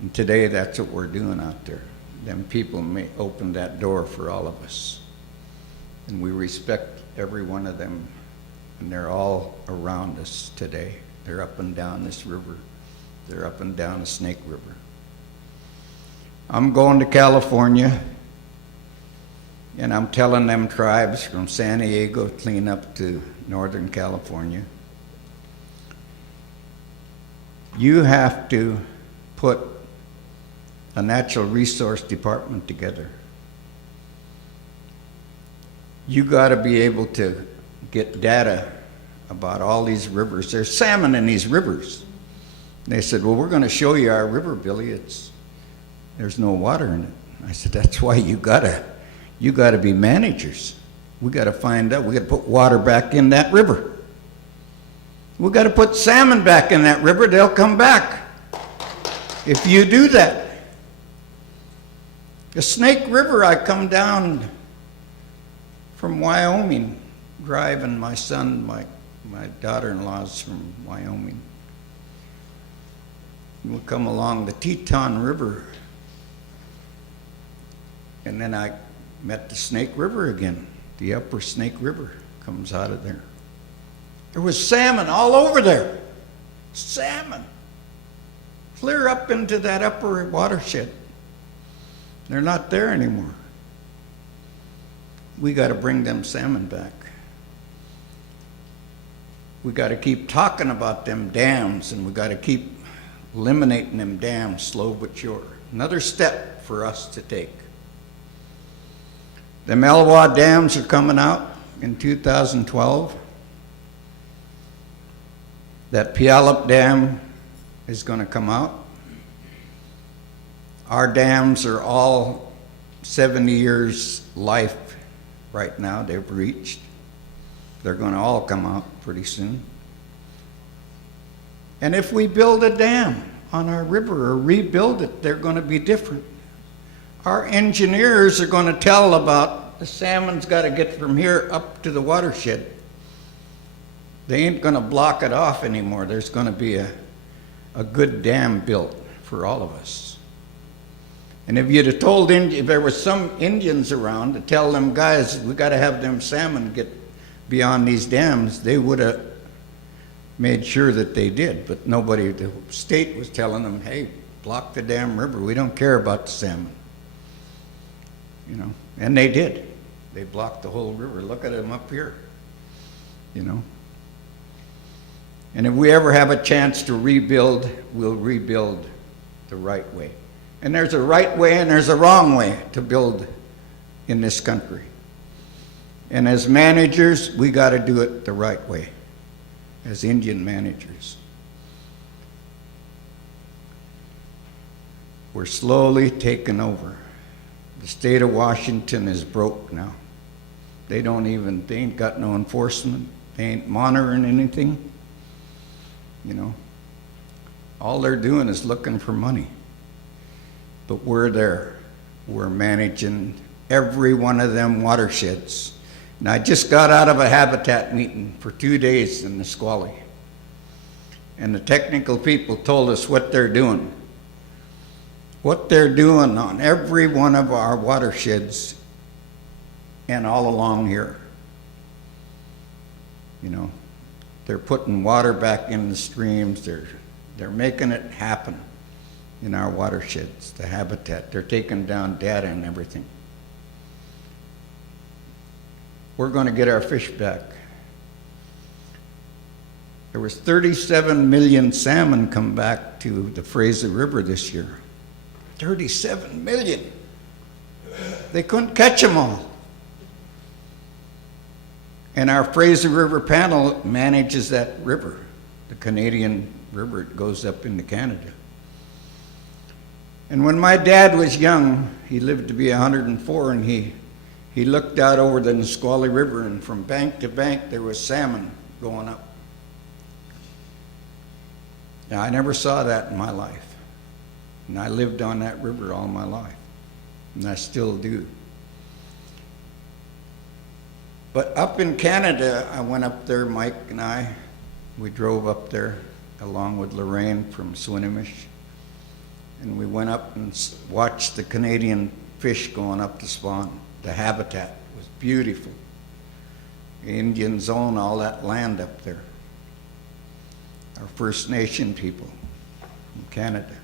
And today, that's what we're doing out there. Them people may open that door for all of us. And we respect every one of them. And they're all around us today. They're up and down this river. They're up and down the Snake River. I'm going to California, and I'm telling them tribes from San Diego clean up to Northern California, you have to put a natural resource department together. You got to be able to get data about all these rivers. There's salmon in these rivers. They said, well, we're going to show you our river, Billy. There's no water in it. I said, that's why you gotta be managers. We gotta find out. We gotta put water back in that river. We gotta put salmon back in that river. They'll come back if you do that. The Snake River, I come down from Wyoming, driving my son, my daughter-in-law's from Wyoming. We'll come along the Teton River. And then I met the Snake River again. The upper Snake River comes out of there. There was salmon all over there. Salmon. Clear up into that upper watershed. They're not there anymore. We got to bring them salmon back. We got to keep talking about them dams, and we got to keep eliminating them dams slow but sure. Another step for us to take. The Melwa dams are coming out in 2012. That Puyallup Dam is going to come out. Our dams are all 70 years life right now. They've reached. They're going to all come out pretty soon. And if we build a dam on our river or rebuild it, they're going to be different. Our engineers are going to tell about the salmon's got to get from here up to the watershed. They ain't going to block it off anymore. There's going to be a good dam built for all of us. And if you'd have told if there was some Indians around to tell them, guys, we got to have them salmon get beyond these dams, they would have made sure that they did. But nobody, the state was telling them, hey, block the damn river. We don't care about the salmon. You know, and they did. They blocked the whole river. Look at them up here, you know. And if we ever have a chance to rebuild, we'll rebuild the right way. And there's a right way and there's a wrong way to build in this country. And as managers, we got to do it the right way, as Indian managers. We're slowly taking over. The state of Washington is broke now. They ain't got no enforcement. They ain't monitoring anything. You know, all they're doing is looking for money. But we're there. We're managing every one of them watersheds. And I just got out of a habitat meeting for 2 days in Nisqually. And the technical people told us what they're doing. What they're doing on every one of our watersheds and all along here. You know, they're putting water back in the streams. They're making it happen in our watersheds, the habitat. They're taking down data and everything. We're going to get our fish back. There was 37 million salmon come back to the Fraser River this year. 37 million. They couldn't catch them all. And our Fraser River panel manages that river, the Canadian river. It goes up into Canada. And when my dad was young, he lived to be 104, and he looked out over the Nisqually River, and from bank to bank there was salmon going up. Now, I never saw that in my life. And I lived on that river all my life. And I still do. But up in Canada, I went up there, Mike and I. We drove up there along with Lorraine from Swinomish. And we went up and watched the Canadian fish going up to spawn. The habitat was beautiful. The Indians own all that land up there. Our First Nation people from Canada.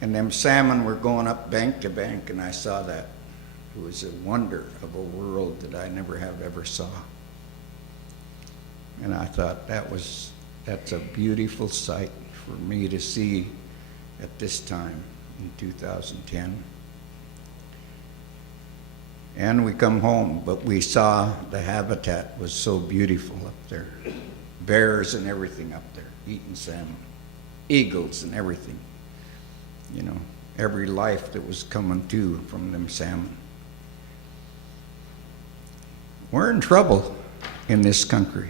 And them salmon were going up bank to bank, and I saw that. It was a wonder of a world that I never have ever saw. And I thought that's a beautiful sight for me to see at this time in 2010. And we come home, but we saw the habitat was so beautiful up there. Bears and everything up there, eating salmon. Eagles and everything. You know, every life that was coming to from them salmon. We're in trouble in this country.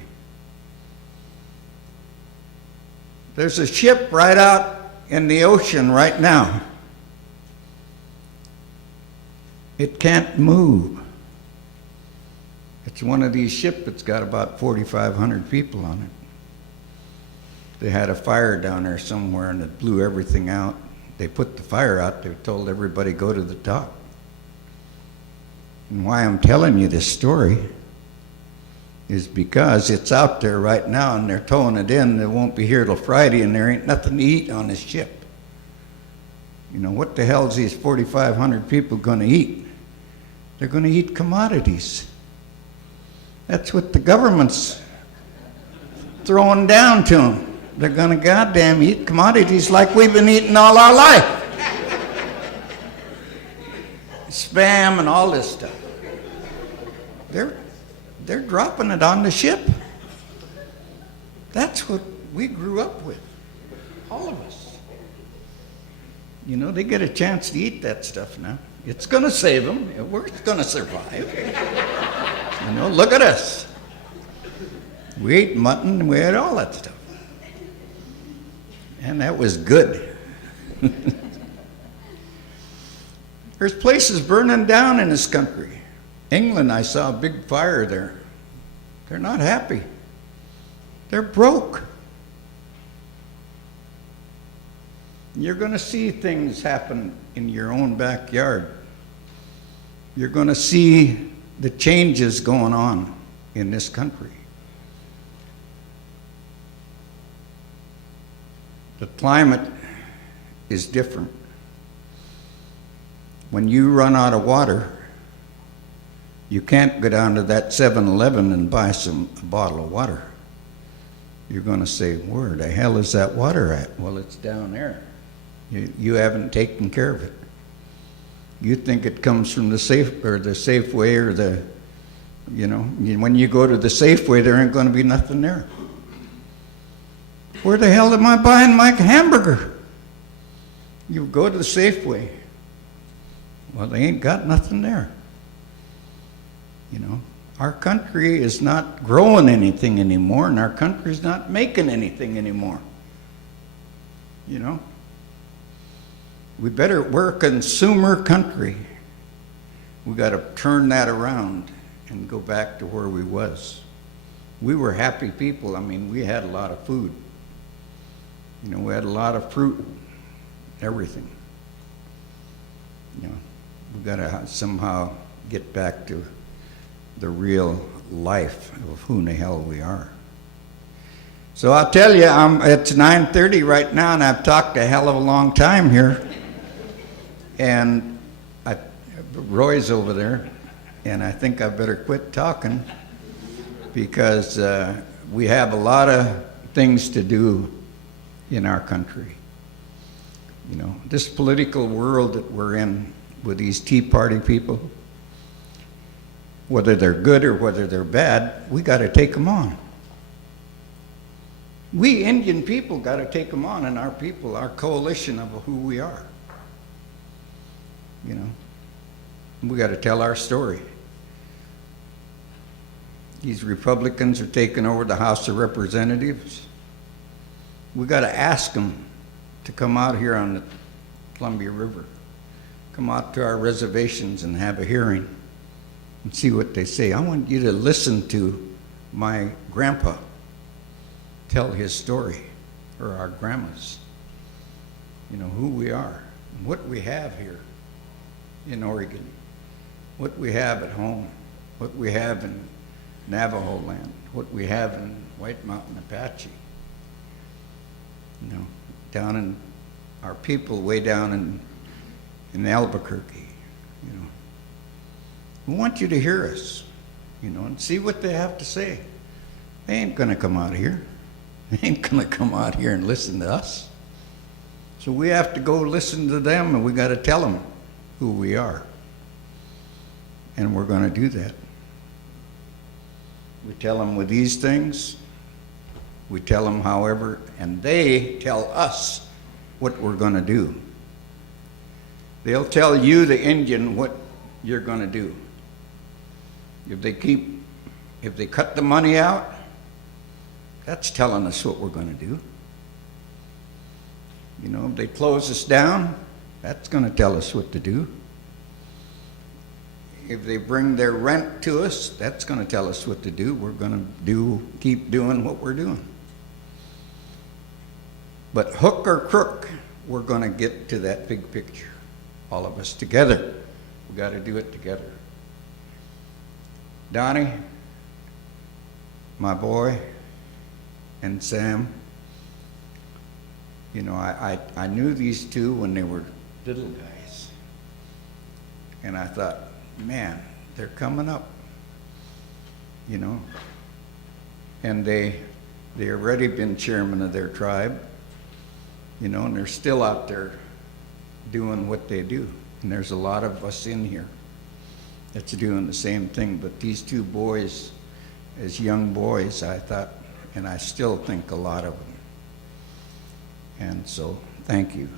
There's a ship right out in the ocean right now. It can't move. It's one of these ships that's got about 4,500 people on it. They had a fire down there somewhere and it blew everything out. They put the fire out, they told everybody go to the dock. And why I'm telling you this story is because it's out there right now and they're towing it in. It won't be here till Friday and there ain't nothing to eat on this ship. You know, what the hell is these 4,500 people going to eat? They're going to eat commodities. That's what the government's throwing down to them. They're going to goddamn eat commodities like we've been eating all our life. Spam and all this stuff. They're dropping it on the ship. That's what we grew up with, all of us. You know, they get a chance to eat that stuff now. It's going to save them. We're going to survive. You know, look at us. We ate mutton, we ate all that stuff. And that was good. There's places burning down in this country. England, I saw a big fire there. They're not happy. They're broke. You're going to see things happen in your own backyard. You're going to see the changes going on in this country. The climate is different. When you run out of water, you can't go down to that 7-Eleven and buy a bottle of water. You're going to say, where the hell is that water at? Well, it's down there. You haven't taken care of it. You think it comes from the Safeway or the, you know, when you go to the Safeway, there ain't going to be nothing there. Where the hell am I buying my hamburger? You go to the Safeway. Well, they ain't got nothing there. You know, our country is not growing anything anymore, and our country's not making anything anymore. You know, we're a consumer country. We got to turn that around and go back to where we was. We were happy people. I mean, we had a lot of food. You know, we had a lot of fruit, everything. You know, we got to somehow get back to the real life of who in the hell we are. So I'll tell you, it's 9:30 right now, and I've talked a hell of a long time here. And Roy's over there, and I think I better quit talking because we have a lot of things to do in our country. You know, this political world that we're in with these Tea Party people, whether they're good or whether they're bad, we got to take them on. We Indian people got to take them on, and our people, our coalition of who we are. You know, we got to tell our story. These Republicans are taking over the House of Representatives. We got to ask them to come out here on the Columbia River, come out to our reservations and have a hearing and see what they say. I want you to listen to my grandpa tell his story, or our grandmas. you know, who we are, and what we have here in Oregon, what we have at home, what we have in Navajo land, what we have in White Mountain Apache. You know, down in our people way down in Albuquerque, you know. We want you to hear us, you know, and see what they have to say. They ain't gonna come out here. They ain't gonna come out here and listen to us. So we have to go listen to them, and we gotta tell them who we are. And we're gonna do that. We tell them with these things, we tell them however, and they tell us what we're gonna do. They'll tell you, the Indian, what you're gonna do. If they cut the money out, that's telling us what we're gonna do. You know, if they close us down, that's gonna tell us what to do. If they bring their rent to us, that's gonna tell us what to do. We're gonna keep doing what we're doing. But hook or crook, we're gonna get to that big picture. All of us together. We gotta do it together. Donnie, my boy, and Sam, you know, I knew these two when they were little guys. And I thought, man, they're coming up, you know. And they already been chairman of their tribe, you know, and they're still out there doing what they do. And there's a lot of us in here that's doing the same thing. But these two boys, as young boys, I thought, and I still think a lot of them. And so, thank you.